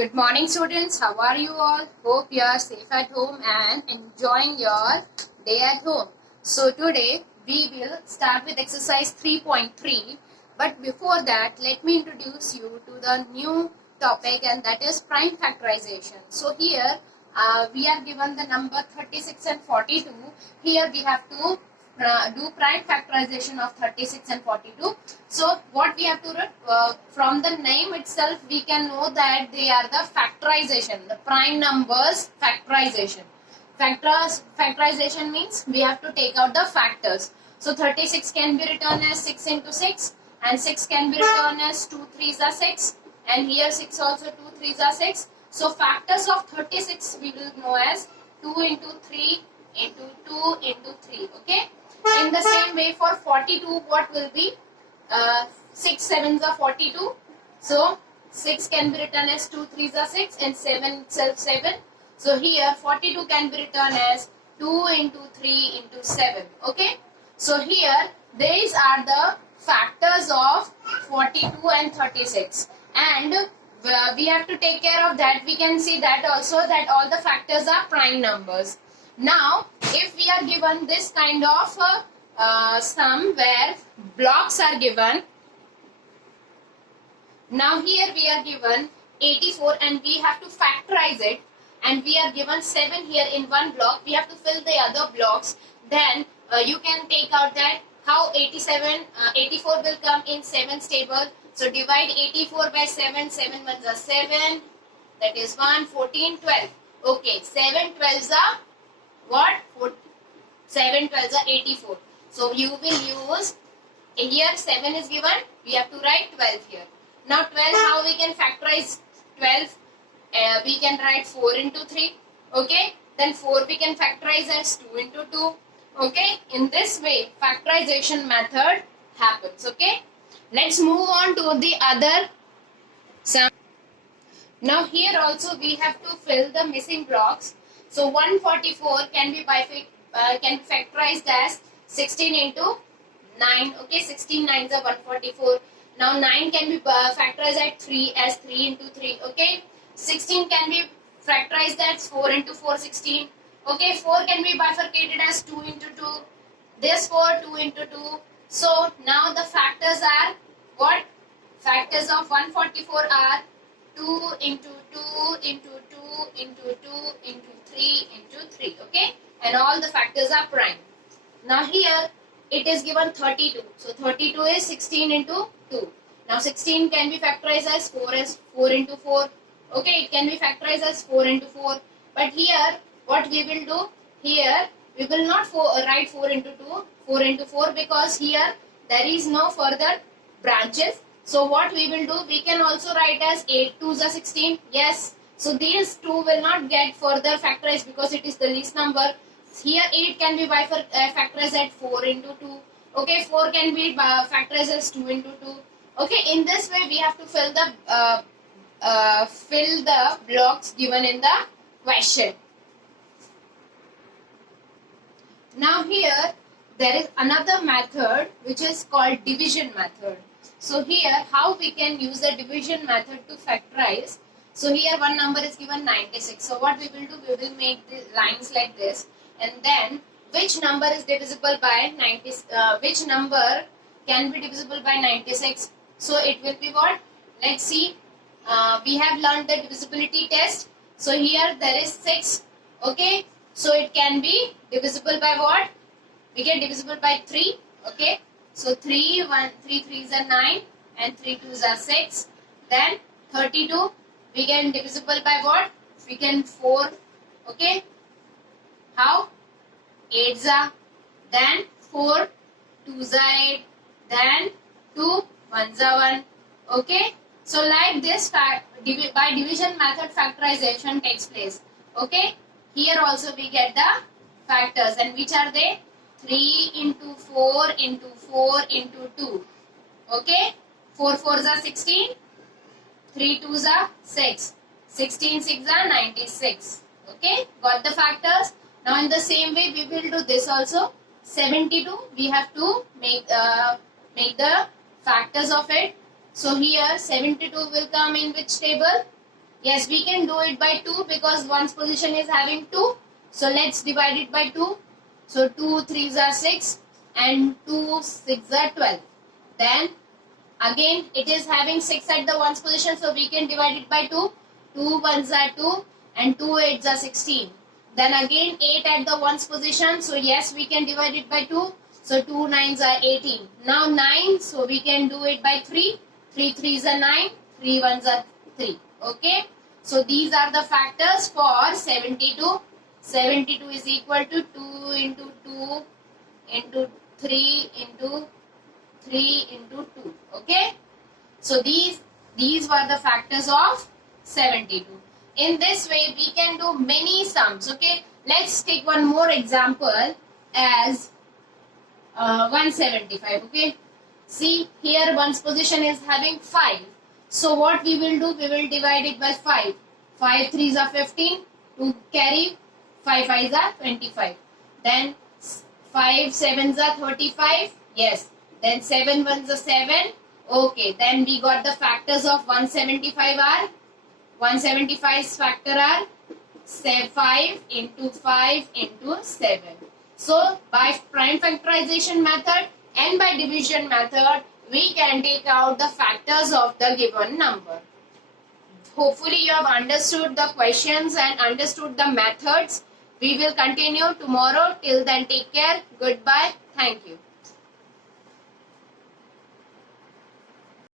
Good morning, students. How are you all? Hope you are safe at home and enjoying your day at home. So today we will start with exercise 3.3. But before that, let me introduce you to the new topic, and that is prime factorization. So here we are given the number 36 and 42. Here we have to do prime factorization of 36 and 42. So what we have to do, from the name itself we can know that they are the factorization, the prime numbers factorization. Factorization means we have to take out the factors. So 36 can be written as 6 into 6, and 6 can be written as 2 3s are 6, and here 6 also 2 3s are 6. So factors of 36 we will know as 2 into 3 into 2 into 3. Okay. In the same way for 42, what will be 6 7s are 42. So 6 can be written as 2 3s are 6 and 7 itself 7. So here 42 can be written as 2 into 3 into 7. Okay. So here these are the factors of 42 and 36, and we have to take care of that. We can see that also that all the factors are prime numbers. Now if we are given this kind of sum where blocks are given, now here we are given 84 and we have to factorize it, and we are given 7 here in one block. We have to fill the other blocks. Then you can take out that how 84 will come in 7's table. So divide 84 by 7, 7 ones are 7, that is 1, 14, 12. Okay, 7 12s are what? 7 12s are 84. So you will use, here 7 is given, we have to write 12 here. Now 12, how we can factorize 12? We can write 4 into 3. Okay. Then 4 we can factorize as 2 into 2. Okay. In this way, factorization method happens. Okay. Let's move on to the other sum. Now here also we have to fill the missing blocks. So 144 can be factorized as 16 into 9. Okay, 16 9s are 144. Now 9 can be factorized at 3 as 3 into 3. Okay, 16 can be factorized as 4 into 4, 16. Okay, 4 can be bifurcated as 2 into 2. This 4, 2 into 2. So now the factors are what? Factors of 144 are 2 into 2 into 2 into 2 into 3 into 3. Okay, and all the factors are prime. Now here it is given 32. So 32 is 16 into 2. Now 16 can be factorized as 4 into 4. Okay, it can be factorized as 4 into 4. But here what we will do? Here we will not write 4 into 2, 4 into 4, because here there is no further branches. So what we will do? We can also write as 8 2s are 16. Yes. So these two will not get further factorized because it is the least number. Here 8 can be factorized at 4 into 2. Okay, 4 can be factorized as 2 into 2. Okay, in this way we have to fill the blocks given in the question. Now here there is another method which is called division method. So here how we can use the division method to factorize. So here one number is given 96. So what we will do? We will make the lines like this, and then which number is divisible by 90? Which number can be divisible by 96? So it will be what? Let's see. We have learned the divisibility test. So here there is 6. Okay. So it can be divisible by what? We get divisible by 3. Okay. So 3 3s are 9 and 3 2s are 6. Then 32 we can divisible by what? We can 4. Okay. How? 8s are, then 4 2s are 8, then 2 1s are 1. Okay. So like this by division method factorization takes place. Okay. Here also we get the factors, and which are they? 3 into 4 into 4 into 2. Okay. 4 4s are 16. 3 2s are 6. 16 6 are 96. Okay. Got the factors? Now in the same way we will do this also. 72 we have to make the factors of it. So here 72 will come in which table? Yes, we can do it by 2 because one's position is having 2. So let's divide it by 2. So 2 3s are 6 and 2 6 are 12. Then again it is having 6 at the ones position, so we can divide it by 2. 2 ones are 2 and 2 8s are 16. Then again 8 at the ones position, so yes, we can divide it by 2. So 2 9s are 18. Now 9, so we can do it by 3. 3 3s are 9, 3 1s are 3. Okay. So these are the factors for 72. 72 is equal to 2 into 2 into 3 into 3 into 2. Okay. So these were the factors of 72. In this way we can do many sums. Okay. Let's take one more example as 175. Okay. See here one's position is having 5. So what we will do, we will divide it by 5. 5 3s are 15. 2 carry. 5 5s are 25. Then 5 7s are 35. Yes. Then 7 1s are 7. Okay. Then we got the factors of 175 are 175's factor are 5 into 5 into 7. So by prime factorization method and by division method, we can take out the factors of the given number. Hopefully you have understood the questions and understood the methods. We will continue tomorrow. Till then, take care. Goodbye. Thank you.